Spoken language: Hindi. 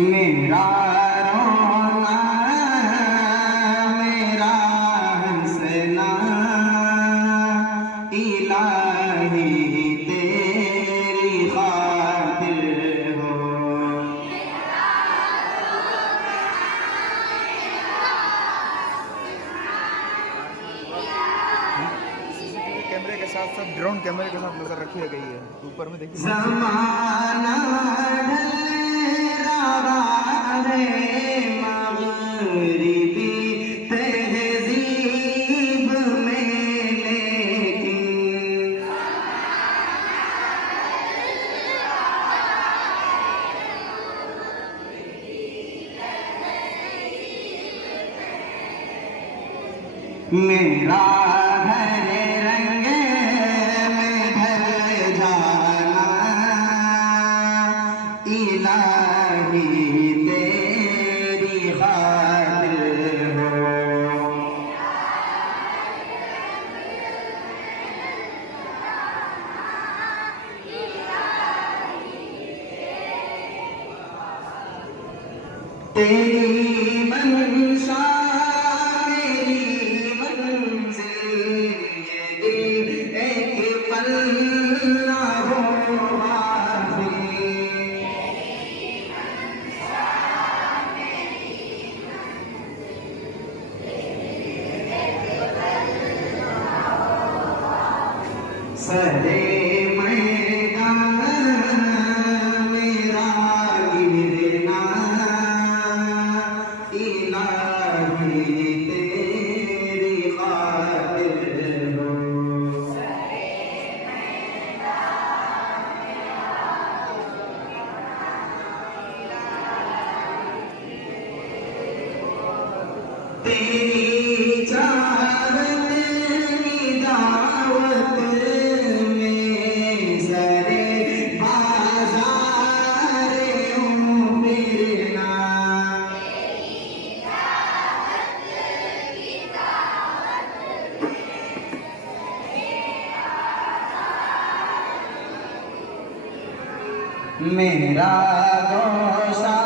मेरा रोना मेरा हंसना इलाही तेरी खातिर हो। कैमरे के साथ साथ ड्रोन कैमरे के साथ नजर रखी गई है। ऊपर में देखिए ज़माना ढलेरा है मग़रिबी तहज़ीब में, लेकिन मेरा घर रंगे में ढल जाना इलाही तेरी खातिर हो। तेरी मंशा मेरी मंजिल, ये दिल एक पल ना हो गाफिल। सदे मैदान मेरा गिरना इलाही तेरी खातिर हो। तेरी चाहत की दावत में सरे बाज़ार यूं फिरना। मेरा गोशा